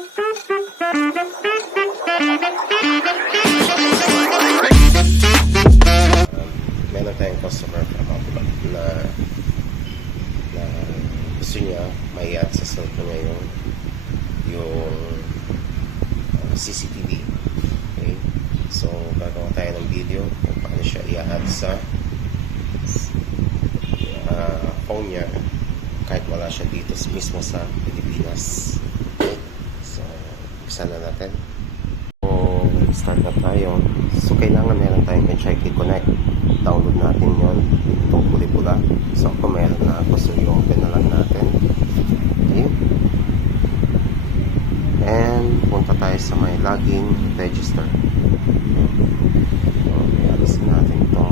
Meron tayong customer na gusto niya may add sa cellphone niya yung CCTV. Okay? So, gagawa tayo ng video kung paano siya i-add sa phone niya kahit wala siya dito mismo sa Pilipinas. Okay? So, umpisa na natin. So, start na tayo. So, kailangan meron tayong HID Connect. Download natin yon itong pula. So, kung meron na ako, so i-open na lang natin. Okay? And, punta tayo sa may login, register. So, i-alisin natin ito.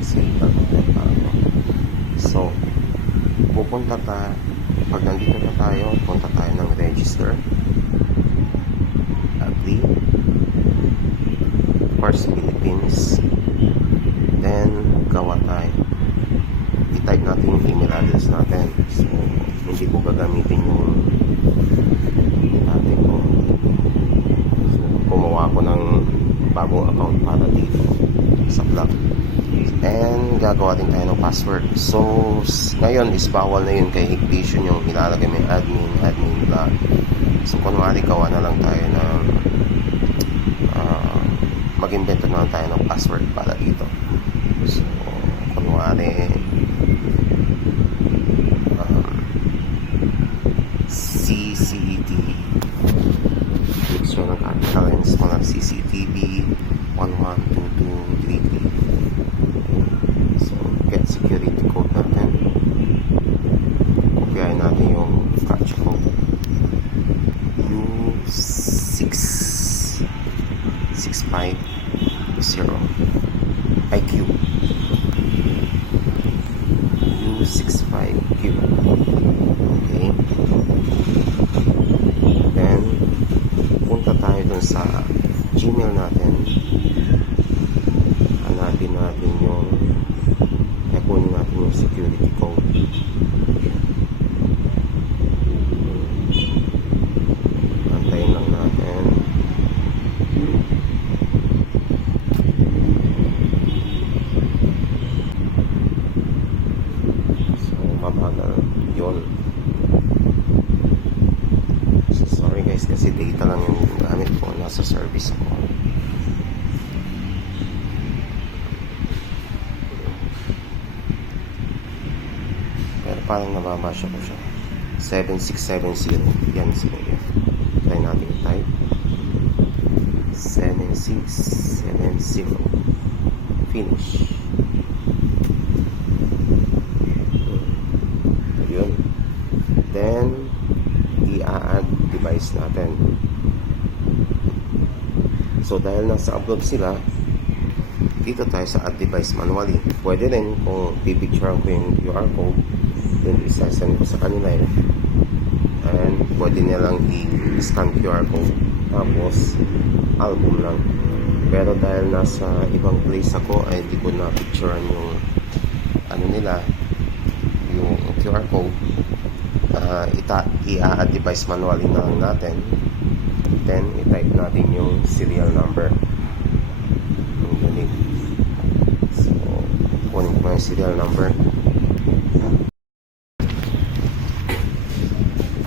Kasi, so, pupunta tayo. Pag nandito na tayo, punta tayo ng register. Agree. First, Philippines. Then, gawa tayo. I-type natin yung email address natin. So, hindi ko gagamitin yung natin ko. So, gumawa ko ng bagong account para dito sa blog. And, gagawa din tayo ng password. So, ngayon is bawal na yun kay Hikvision yung ilalagay mo yung admin blog. So, kunwari gawa na lang tayo ng mag-invento na lang tayo ng password para dito. So, kunwari CCTV mixture ng capital and small ng CCTV 112233. So, get security code natin. Kopyahin natin yung captcha code U6650 IQ U65Q. Okay. Then, punta tayo dun sa Gmail natin. Hanapin natin yung kunin natin yung security code. Antayin lang natin. Mabagal yun. So, sorry guys kasi data lang yung gamit ko, nasa service ako. Pero parang nababasya ko siya. 7670 yan siguro. Try natin yung type 7670 finish. Then, i-add device natin. So, dahil nasa abroad sila, dito tayo sa add device manually. Pwede rin kung pipicturean ko yung QR code, then isa-send ko sa kanila yun. And, pwede nilang i-scan QR code. Tapos, album lang. Pero dahil nasa ibang place ako, ay di ko na picturean yung ano nila, yung QR code. I-add device manually na lang natin. Then, i-type natin yung serial number. Yung unique. So, kunin ko yung serial number.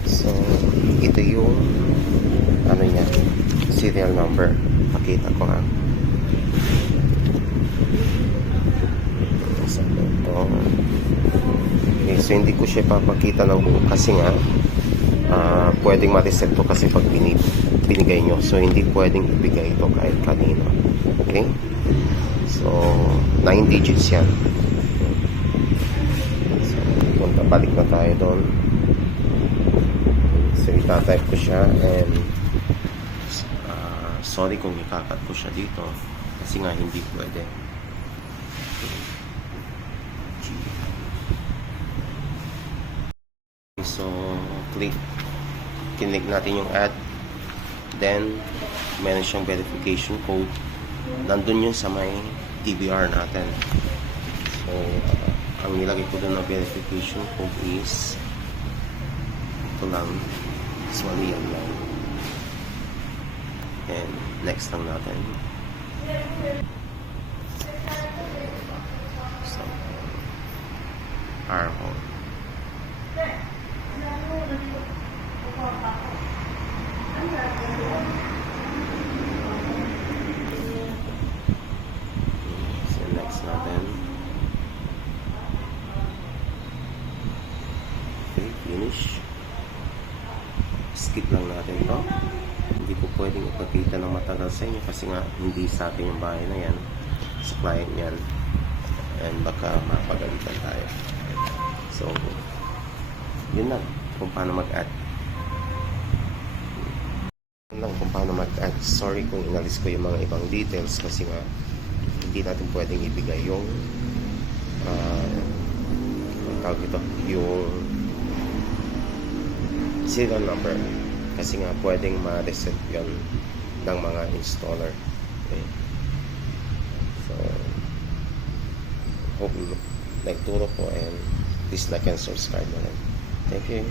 So, ito yung ano niya, serial number. Pakita ko nga. So, ito. Okay, so hindi ko siya papakita ng buo kasi nga pwedeng ma-reset to kasi pag binigay nyo. So, hindi pwedeng ibigay ito kahit kanino. Okay? So, 9 digits yan. So, balik na tayo doon. So, itatype ko siya and sorry kung ikakat ko siya dito kasi nga hindi pwede. So, click natin yung add. Then, meron siyang verification code. Nandun yun sa may DVR natin. So, ang nilagay ko doon na verification code is ito lang. Usually yan lang. Next lang natin. So, our home. So, next natin. Okay, finish. Skip lang natin to. Hindi ko pwedeng ipakita ng matagal sa inyo kasi nga hindi sa akin yung bahay na yan. Sa client yan. And baka mapagalitan tayo. So, yun lang kung paano mag-add. Yun lang kung paano mag-add. Sorry kung inalis ko yung mga ibang details kasi nga hindi natin pwedeng ibigay yung ang tawag ito, yung serial number kasi nga pwedeng ma-reset yun ng mga installer. Okay. So, hope nagturo po and please like and subscribe na rin. Thank you.